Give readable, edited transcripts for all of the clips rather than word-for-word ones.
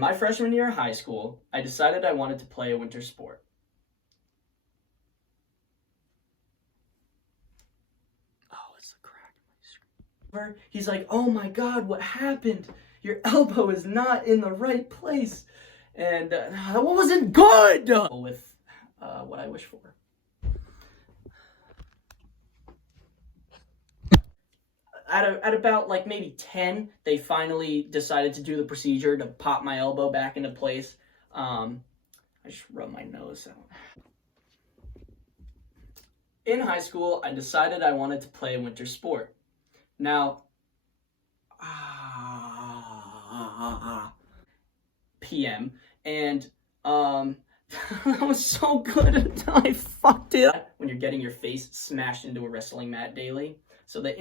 In my freshman year of high school, I decided I wanted to play a winter sport. Oh, it's a crack in my screen. He's like, oh my God, what happened? Your elbow is not in the right place. And that wasn't good! With what I wish for. At about like maybe 10, they finally decided to do the procedure to pop my elbow back into place. I just rubbed my nose out. In high school, I decided I wanted to play a winter sport. Now, PM, and that was so good until I fucked it up. When you're getting your face smashed into a wrestling mat daily. So the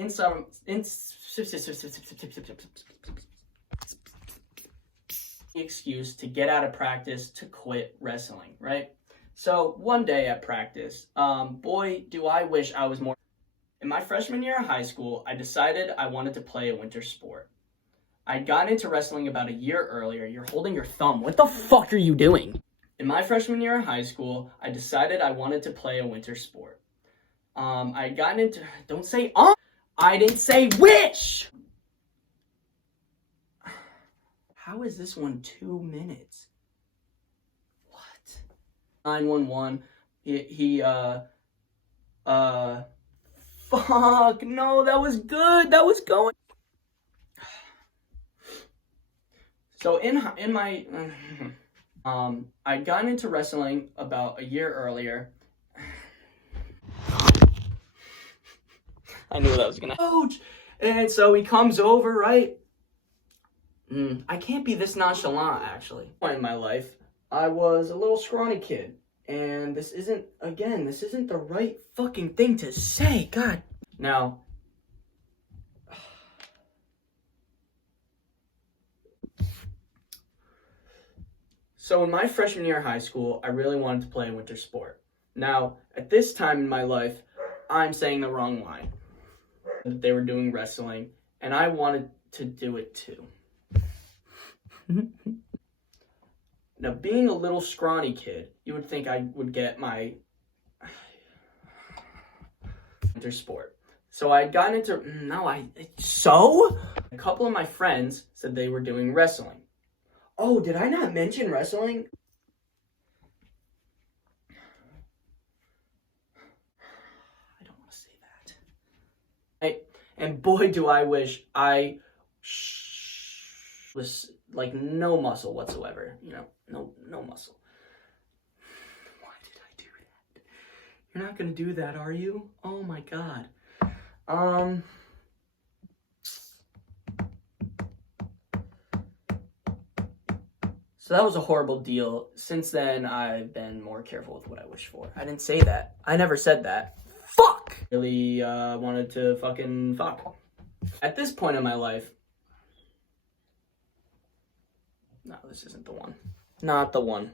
excuse to get out of practice to quit wrestling, right? So one day at practice, boy, do I wish I was more. In my freshman year of high school, I decided I wanted to play a winter sport. I'd gotten into wrestling about a year earlier. You're holding your thumb. What the fuck are you doing? In my freshman year of high school, I decided I wanted to play a winter sport. I'd gotten into. Don't say I didn't say which! How is this one 2 minutes? What? 911. Fuck, no, that was good. That was going. So in my, I'd gotten into wrestling about a year earlier. I knew that was gonna. Coach! And so he comes over, right? I can't be this nonchalant, actually. In my life, I was a little scrawny kid. And this isn't the right fucking thing to say. God. Now. So in my freshman year of high school, I really wanted to play a winter sport. Now, at this time in my life, I'm saying the wrong line. They were doing wrestling, and I wanted to do it too. Now, being a little scrawny kid, you would think I would get my winter sport. So I got into, a couple of my friends said they were doing wrestling. Oh, did I not mention wrestling? I don't want to say that. And boy, do I wish I was like no muscle whatsoever. You know, no muscle. Why did I do that? You're not gonna do that, are you? Oh my God. So that was a horrible deal. Since then, I've been more careful with what I wish for. I didn't say that. I never said that. Fuck! Really wanted to fucking fuck. At this point in my life, no, this isn't the one. Not the one.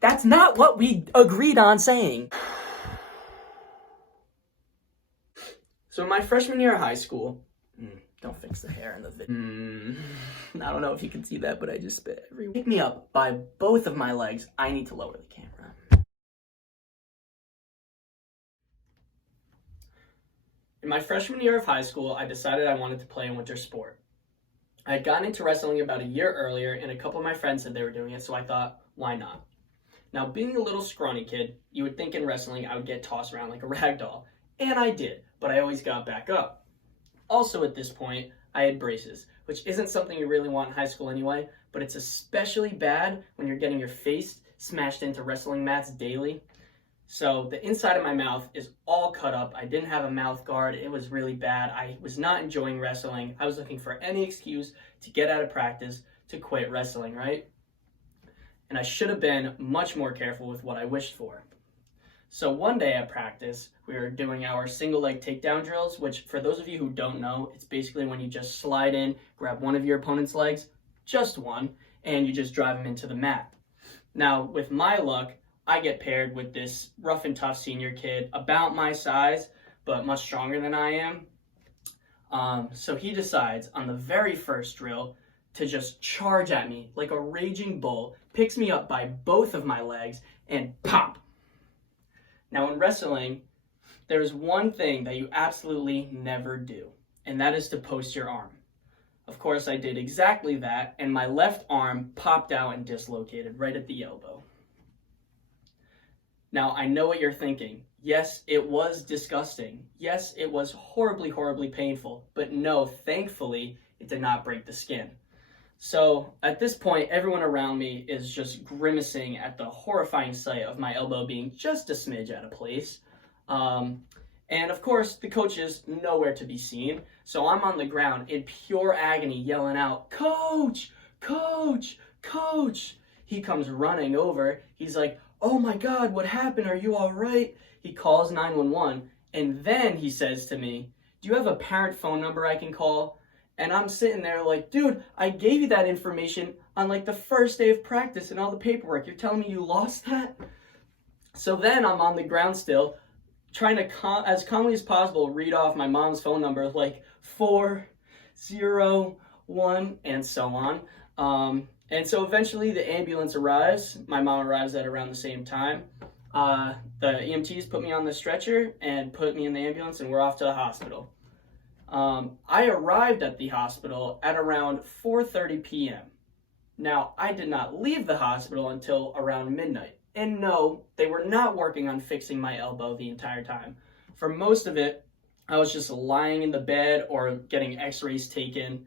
That's not what we agreed on saying. So in my freshman year of high school, don't fix the hair in the video. I don't know if you can see that, but I just spit everywhere. Pick me up by both of my legs. I need to lower the camera. In my freshman year of high school, I decided I wanted to play a winter sport. I had gotten into wrestling about a year earlier, and a couple of my friends said they were doing it, so I thought, why not? Now, being a little scrawny kid, you would think in wrestling I would get tossed around like a rag doll. And I did, but I always got back up. Also at this point, I had braces, which isn't something you really want in high school anyway, but it's especially bad when you're getting your face smashed into wrestling mats daily. So the inside of my mouth is all cut up. I didn't have a mouth guard. It was really bad. I was not enjoying wrestling. I was looking for any excuse to get out of practice to quit wrestling, right? And I should have been much more careful with what I wished for. So one day at practice, we were doing our single leg takedown drills, which for those of you who don't know, it's basically when you just slide in, grab one of your opponent's legs, just one, and you just drive them into the mat. Now, with my luck, I get paired with this rough and tough senior kid, about my size, but much stronger than I am. So he decides on the very first drill to just charge at me like a raging bull, picks me up by both of my legs, and pop. Now in wrestling, there's one thing that you absolutely never do, and that is to post your arm. Of course, I did exactly that, and my left arm popped out and dislocated right at the elbow. Now, I know what you're thinking. Yes, it was disgusting. Yes, it was horribly, horribly painful. But no, thankfully, it did not break the skin. So at this point, everyone around me is just grimacing at the horrifying sight of my elbow being just a smidge out of place. And of course, the coach is nowhere to be seen. So I'm on the ground in pure agony, yelling out, "Coach, coach, coach." He comes running over. He's like, "Oh my God, what happened? Are you all right?" He calls 911, and then he says to me, "Do you have a parent phone number I can call?" And I'm sitting there like, "Dude, I gave you that information on like the first day of practice and all the paperwork. You're telling me you lost that?" So then I'm on the ground still, trying to as calmly as possible read off my mom's phone number, like 401 and so on. And so eventually the ambulance arrives. My mom arrives at around the same time. The EMTs put me on the stretcher and put me in the ambulance, and we're off to the hospital. I arrived at the hospital at around 4:30 p.m. Now, I did not leave the hospital until around midnight. And no, they were not working on fixing my elbow the entire time. For most of it, I was just lying in the bed or getting x-rays taken,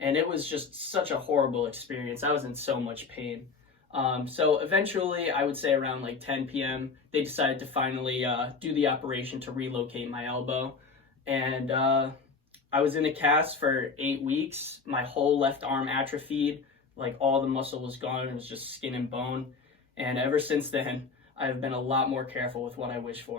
and it was just such a horrible experience. I was in so much pain. So eventually, I would say around like 10 p.m., they decided to finally do the operation to relocate my elbow. And I was in a cast for 8 weeks. My whole left arm atrophied, like all the muscle was gone. It was just skin and bone. And ever since then, I've been a lot more careful with what I wish for.